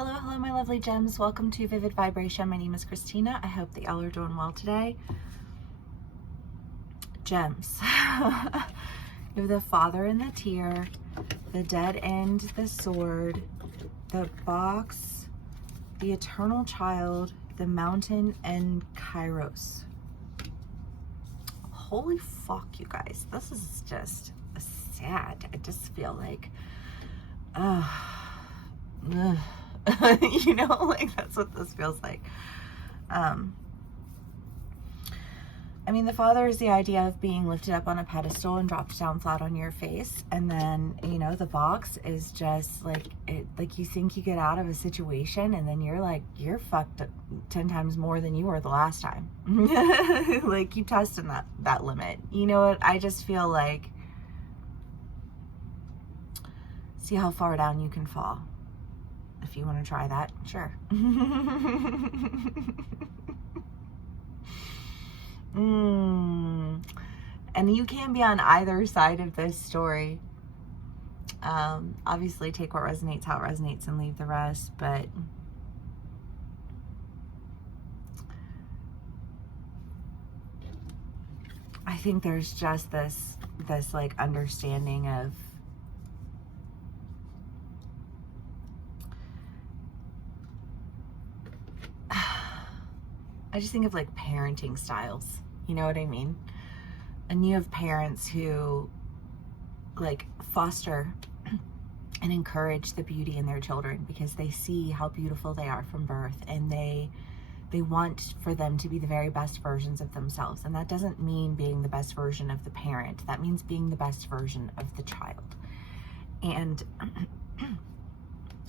Hello, my lovely gems. Welcome to Vivid Vibration. My name is Christina. I hope that y'all are doing well today. Gems. You have the Father and the Tear, the Dead End, the Sword, the Box, the Eternal Child, the Mountain, and Kairos. Holy fuck, you guys. This is just sad. I just feel like, you know, like that's what this feels like. I mean, the Father is the idea of being lifted up on a pedestal and dropped down flat on your face. And then, you know, the Box is just like, like you think you get out of a situation and then you're like, you're fucked 10 times more than you were the last time. Like, keep testing that limit. You know what? I just feel like, see how far down you can fall. If you want to try that, sure. And you can be on either side of this story. Obviously, take what resonates, how it resonates, and leave the rest. But I think there's just this like understanding of I just think of like parenting styles, you know what I mean? And you have parents who like foster and encourage the beauty in their children because they see how beautiful they are from birth, and they want for them to be the very best versions of themselves. And that doesn't mean being the best version of the parent. That means being the best version of the child. And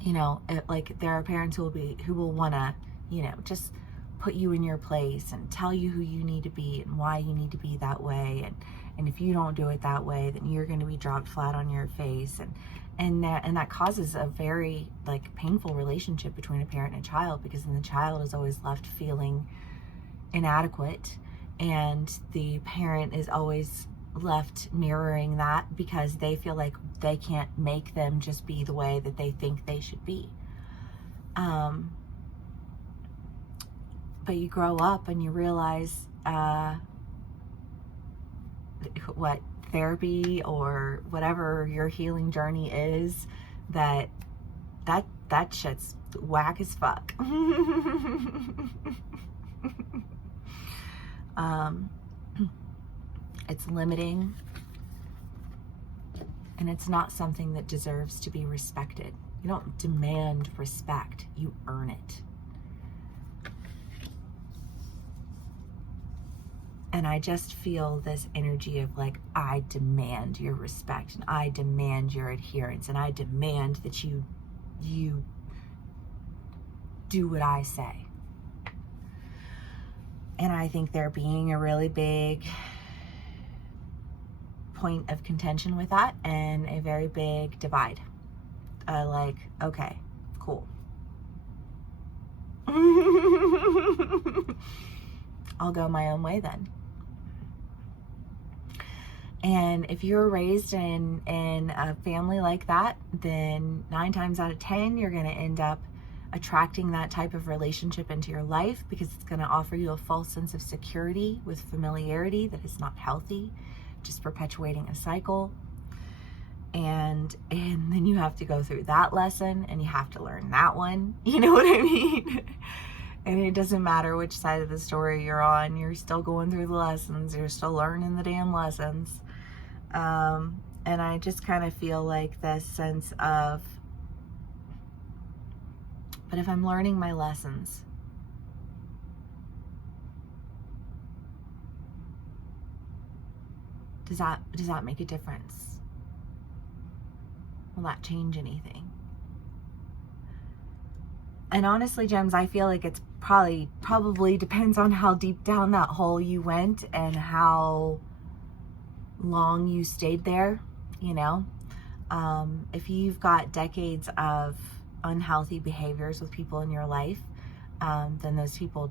you know, like there are parents who will want to, you know, just put you in your place and tell you who you need to be and why you need to be that way, and if you don't do it that way, then you're going to be dropped flat on your face, and that causes a very like painful relationship between a parent and a child, because then the child is always left feeling inadequate, and the parent is always left mirroring that because they feel like they can't make them just be the way that they think they should be. But you grow up and you realize what therapy or whatever your healing journey is, that shit's whack as fuck. It's limiting, and it's not something that deserves to be respected. You don't demand respect, you earn it. And I just feel this energy of like, I demand your respect, and I demand your adherence, and I demand that you do what I say. And I think there being a really big point of contention with that, and a very big divide. Like, okay, cool. I'll go my own way then. And if you're raised in a family like that, then 9 times out of 10, you're going to end up attracting that type of relationship into your life, because it's going to offer you a false sense of security with familiarity that is not healthy, just perpetuating a cycle. And then you have to go through that lesson, and you have to learn that one. You know what I mean? And it doesn't matter which side of the story you're on, you're still going through the lessons, you're still learning the damn lessons. And I just kind of feel like this sense of, but if I'm learning my lessons, does that make a difference? Will that change anything? And honestly, gems, I feel like it's probably depends on how deep down that hole you went and how long you stayed there, you know. If you've got decades of unhealthy behaviors with people in your life, then those people,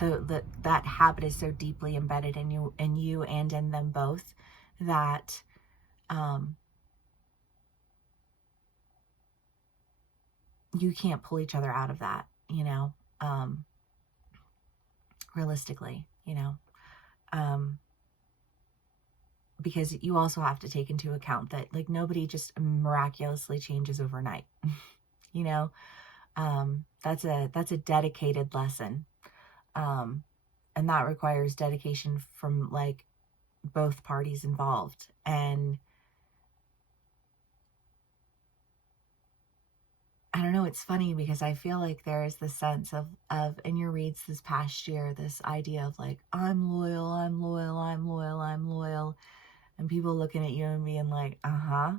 that habit is so deeply embedded in you and in them both, that you can't pull each other out of that, you know, realistically, you know, because you also have to take into account that like nobody just miraculously changes overnight, you know. That's a dedicated lesson, and that requires dedication from like both parties involved. And I don't know, it's funny because I feel like there is this sense of in your reads this past year, this idea of like, I'm loyal, I'm loyal, I'm loyal, I'm loyal. And people looking at you and being like, uh-huh.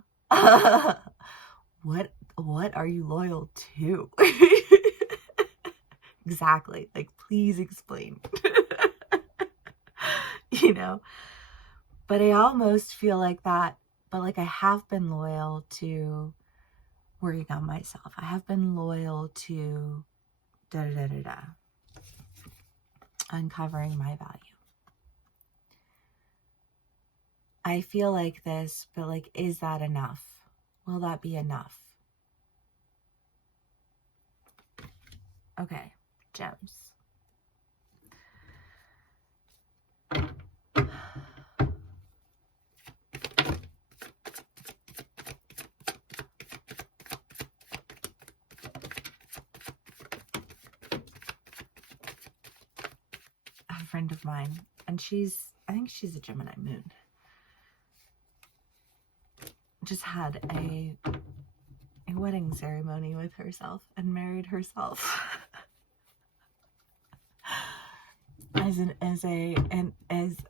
What are you loyal to? Exactly. Like, please explain. You know? But I almost feel like that, but like I have been loyal to working on myself. I have been loyal to uncovering my value. I feel like this, but like, is that enough? Will that be enough? Okay, gems. A friend of mine, and I think she's a Gemini moon, just had a wedding ceremony with herself and married herself.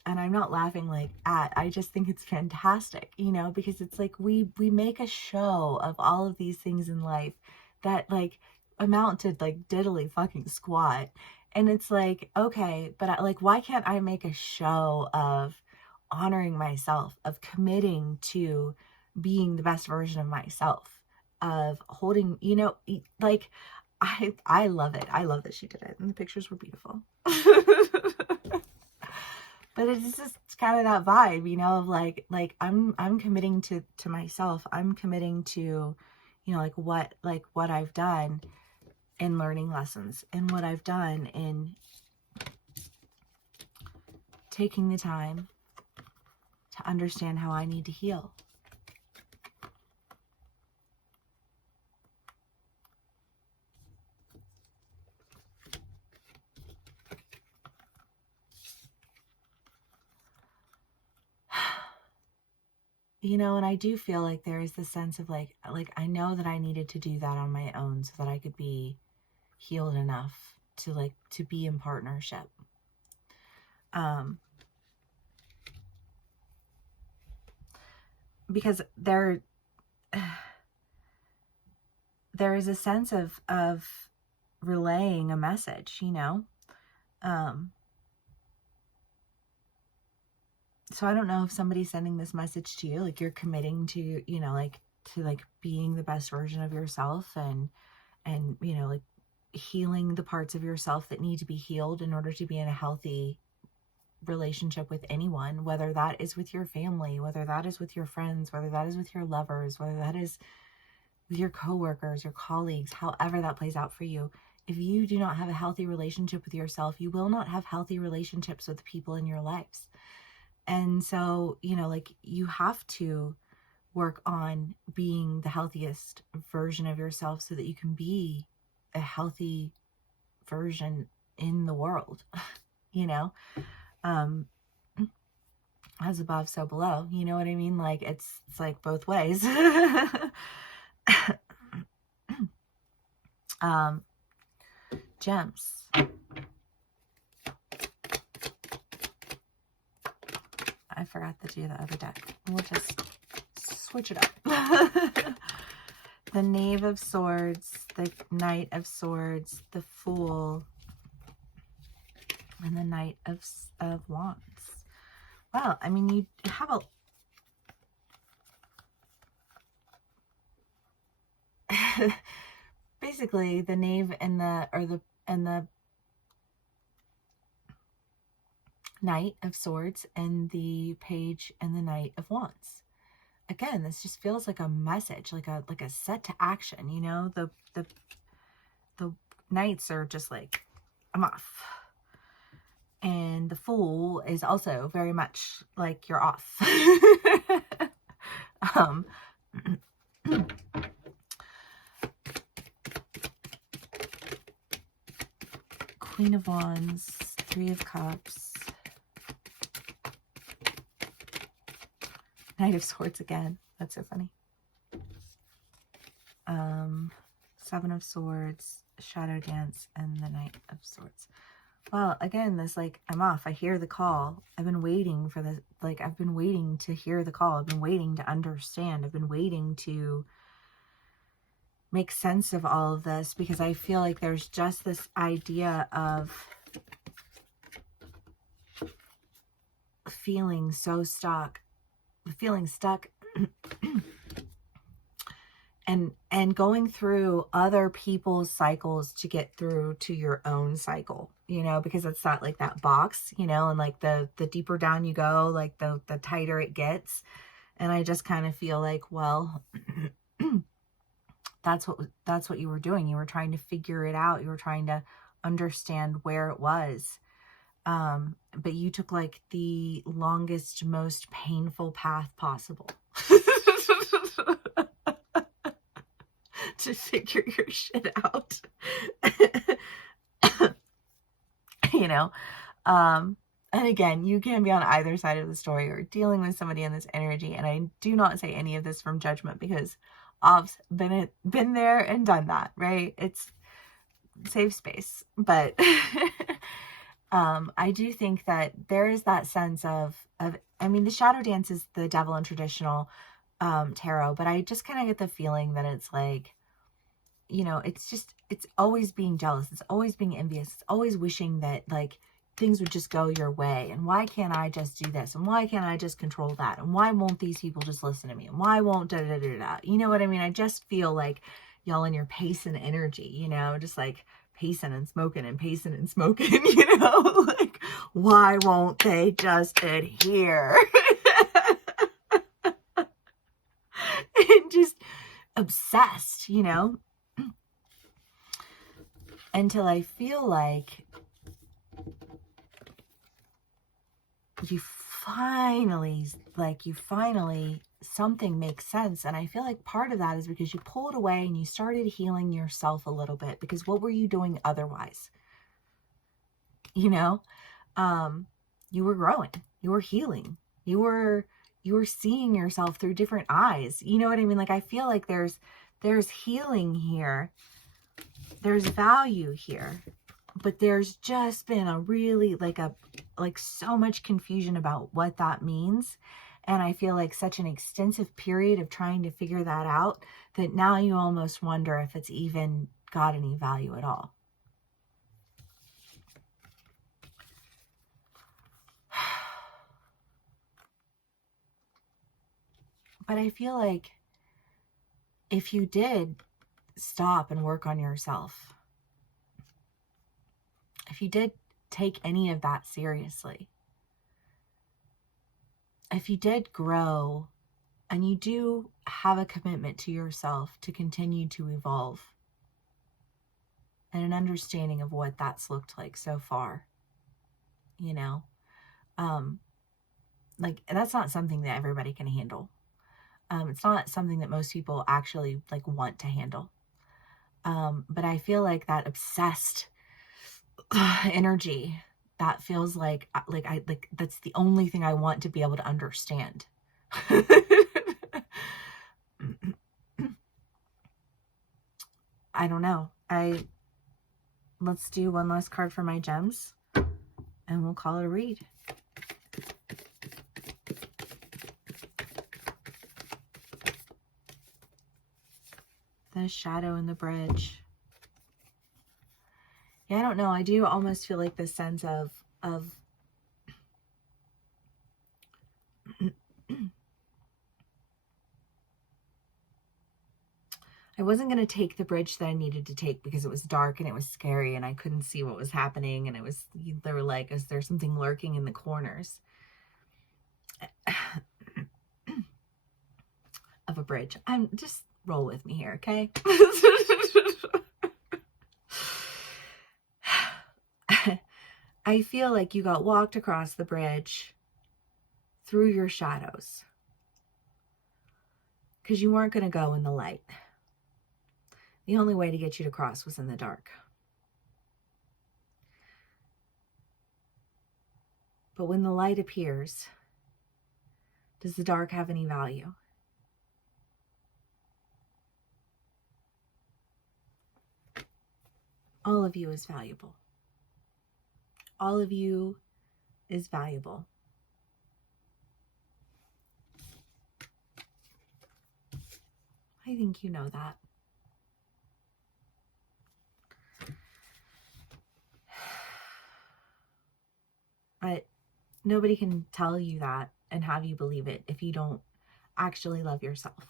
And I'm not laughing like at, I just think it's fantastic, you know, because it's like we make a show of all of these things in life that like amount to like diddly fucking squat. And it's like, okay, but like, why can't I make a show of honoring myself, of committing to being the best version of myself, of holding, you know, like, I love it. I love that she did it. And the pictures were beautiful. But it's just kind of that vibe, you know, of like I'm committing to myself. I'm committing to, you know, like what I've done in learning lessons, and what I've done in taking the time to understand how I need to heal. You know, and I do feel like there is this sense of like I know that I needed to do that on my own so that I could be healed enough to be in partnership. Because there is a sense of relaying a message, you know. So I don't know if somebody's sending this message to you, like you're committing to, you know, like to like being the best version of yourself, and you know, like healing the parts of yourself that need to be healed in order to be in a healthy relationship with anyone, whether that is with your family, whether that is with your friends, whether that is with your lovers, whether that is with your coworkers, your colleagues, however that plays out for you. If you do not have a healthy relationship with yourself, you will not have healthy relationships with people in your lives. And so, you know, like you have to work on being the healthiest version of yourself so that you can be a healthy version in the world, you know, as above, so below, you know what I mean? Like it's like both ways. Gems. I forgot to do the other deck. We'll just switch it up. The Knave of Swords, the Knight of Swords, the Fool, and the Knight of Wands. Well, I mean, you have a basically the Knave and the Knight of Swords and the Page and the Knight of Wands. again, this just feels like a message, like a set to action, you know? The knights are just like, I'm off. And the Fool is also very much like, you're off. um Queen of Wands, Three of Cups, Knight of Swords again. That's so funny. Seven of Swords, Shadow Dance, and the Knight of Swords. Well, again, this, like, I'm off. I hear the call. I've been waiting for this. Like, I've been waiting to hear the call. I've been waiting to understand. I've been waiting to make sense of all of this, because I feel like there's just this idea of feeling so stuck, feeling stuck and going through other people's cycles to get through to your own cycle, you know, because it's that, like, that box, you know, and like the deeper down you go, like the tighter it gets. And I just kind of feel like, well, that's what you were doing. You were trying to figure it out. You were trying to understand where it was. But you took, like, the longest, most painful path possible to figure your shit out. You know? And again, you can be on either side of the story or dealing with somebody in this energy. And I do not say any of this from judgment, because I've been there and done that, right? It's safe space. But I do think that there is that sense of, I mean, the shadow dance is the devil in traditional tarot, but I just kind of get the feeling that it's like, you know, it's always being jealous. It's always being envious. It's always wishing that, like, things would just go your way. And why can't I just do this? And why can't I just control that? And why won't these people just listen to me? And why won't da da da da? You know what I mean? I just feel like y'all in your pacing energy, you know, just like pacing and smoking, you know, like, why won't they just adhere? And just obsessed, you know, until I feel like you finally, something makes sense. And I feel like part of that is because you pulled away and you started healing yourself a little bit, because what were you doing otherwise? You know, you were growing, you were healing, you were seeing yourself through different eyes. You know what I mean? Like, I feel like there's healing here. There's value here. But there's just been a really, like so much confusion about what that means. And I feel like such an extensive period of trying to figure that out, that now you almost wonder if it's even got any value at all. But I feel like if you did stop and work on yourself, if you did take any of that seriously, if you did grow and you do have a commitment to yourself to continue to evolve, and an understanding of what that's looked like so far, you know, like, that's not something that everybody can handle. It's not something that most people actually, like, want to handle. But I feel like that obsessed energy, that feels like that's the only thing I want to be able to understand. I don't know. Let's do one last card for my gems, and we'll call it a read. The Shadow and the Bridge. Yeah, I don't know. I do almost feel like this sense of I wasn't going to take the bridge that I needed to take because it was dark and it was scary and I couldn't see what was happening, and they were like, is there something lurking in the corners? of a bridge. I'm just roll with me here, okay? I feel like you got walked across the bridge through your shadows because you weren't going to go in the light. The only way to get you to cross was in the dark. But when the light appears, does the dark have any value? All of you is valuable. All of you is valuable. I think you know that. But nobody can tell you that and have you believe it if you don't actually love yourself.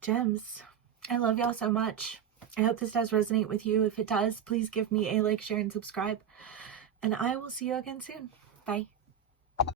Gems, I love y'all so much. I hope this does resonate with you. If it does, please give me a like, share, and subscribe. And I will see you again soon. Bye.